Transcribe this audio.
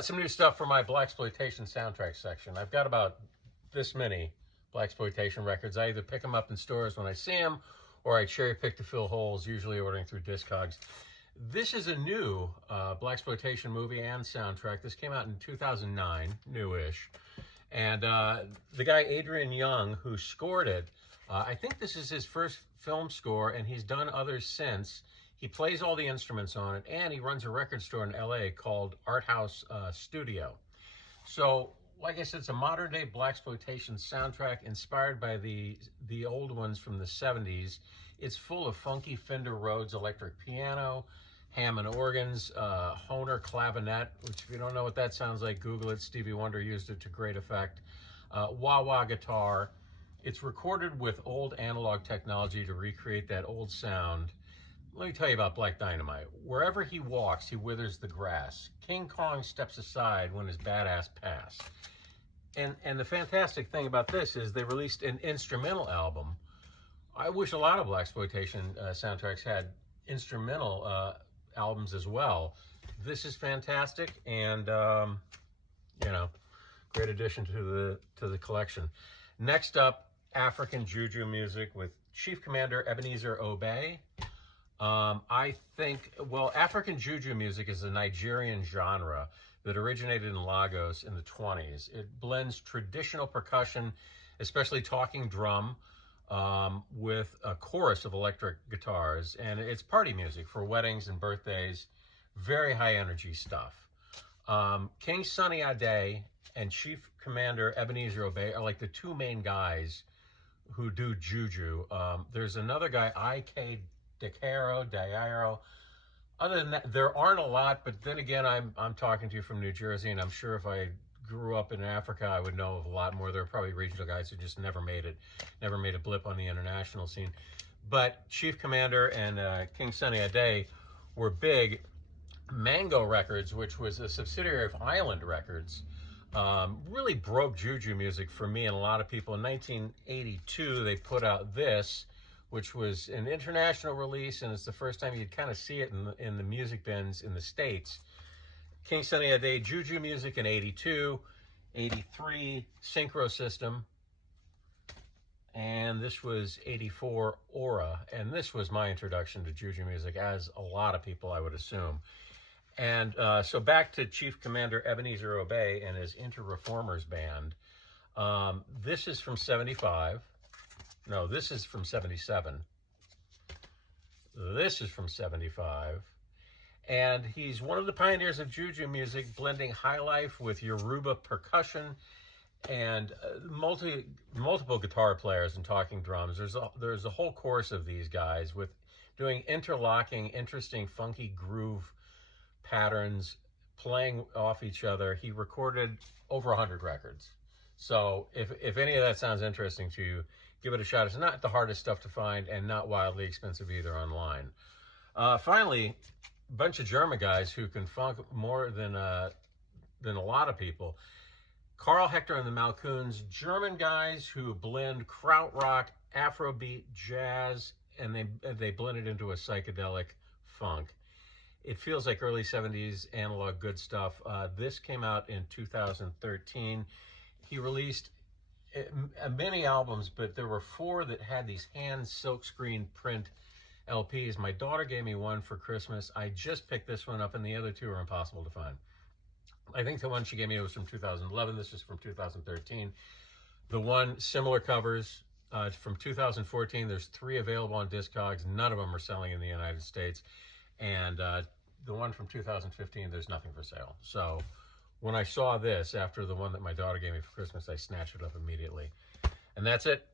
Some new stuff for my Blaxploitation soundtrack section. I've got about this many Blaxploitation records. I either pick them up in stores when I see them, or I cherry pick to fill holes, usually ordering through Discogs. This is a new Blaxploitation movie and soundtrack. This came out in 2009, newish. And the guy Adrian Young, who scored it, I think this is his first film score, and he's done others since. He plays all the instruments on it, and he runs a record store in LA called Art House Studio. So, like I said, it's a modern-day Blaxploitation soundtrack inspired by the old ones from the 70s. It's full of funky Fender Rhodes electric piano, Hammond organs, Hohner clavinet, which if you don't know what that sounds like, Google it. Stevie Wonder used it to great effect. Wah-wah guitar. It's recorded with old analog technology to recreate that old sound. Let me tell you about Black Dynamite. Wherever he walks, he withers the grass. King Kong steps aside when his badass pass. And the fantastic thing about this is they released an instrumental album. I wish a lot of Blaxploitation soundtracks had instrumental albums as well. This is fantastic, and you know, great addition to the collection. Next up, African Juju music with Chief Commander Ebenezer Obey. I think, well, African Juju music is a Nigerian genre that originated in Lagos in the 20s. It blends traditional percussion, especially talking drum, with a chorus of electric guitars, and it's party music for weddings and birthdays. Very high energy stuff. King Sunny Ade and Chief Commander Ebenezer Obey are like the two main guys who do Juju. There's another guy, I.K. Diaro. Other than that, there aren't a lot, but then again, I'm talking to you from New Jersey, and I'm sure if I grew up in Africa, I would know of a lot more. There are probably regional guys who just never made it, never made a blip on the international scene. But Chief Commander and King Sunny Ade were big. Mango Records, which was a subsidiary of Island Records, really broke Juju music for me and a lot of people. In 1982, they put out this, which was an international release, and it's the first time you'd kind of see it in the music bins in the States. King Sunny Ade, Juju music in 82, 83, Synchro System, and this was 84, Aura, and this was my introduction to Juju music, as a lot of people I would assume. And so back to Chief Commander Ebenezer Obey and his Inter-Reformers Band. This is from 75. No, this is from 77. This is from 75. And he's one of the pioneers of Juju music, blending high life with Yoruba percussion and multiple guitar players and talking drums. There's a whole course of these guys with doing interlocking, interesting, funky groove patterns, playing off each other. He recorded over 100 records. So if any of that sounds interesting to you, give it a shot. It's not the hardest stuff to find and not wildly expensive either online. Finally, a bunch of German guys who can funk more than a lot of people. Carl Hector and the Malcoons, German guys who blend krautrock, Afrobeat, jazz, and they blend it into a psychedelic funk. It feels like early 70s analog good stuff. This came out in 2013. He released many albums, but there were 4 that had these hand silkscreen print LPs. My daughter gave me one for Christmas. I just picked this one up, and the other 2 are impossible to find. I think the one she gave me was from 2011. This is from 2013. The one, similar covers, from 2014. There's 3 available on Discogs. None of them are selling in the United States. And the one from 2015, there's nothing for sale. So when I saw this, after the one that my daughter gave me for Christmas, I snatched it up immediately. And that's it.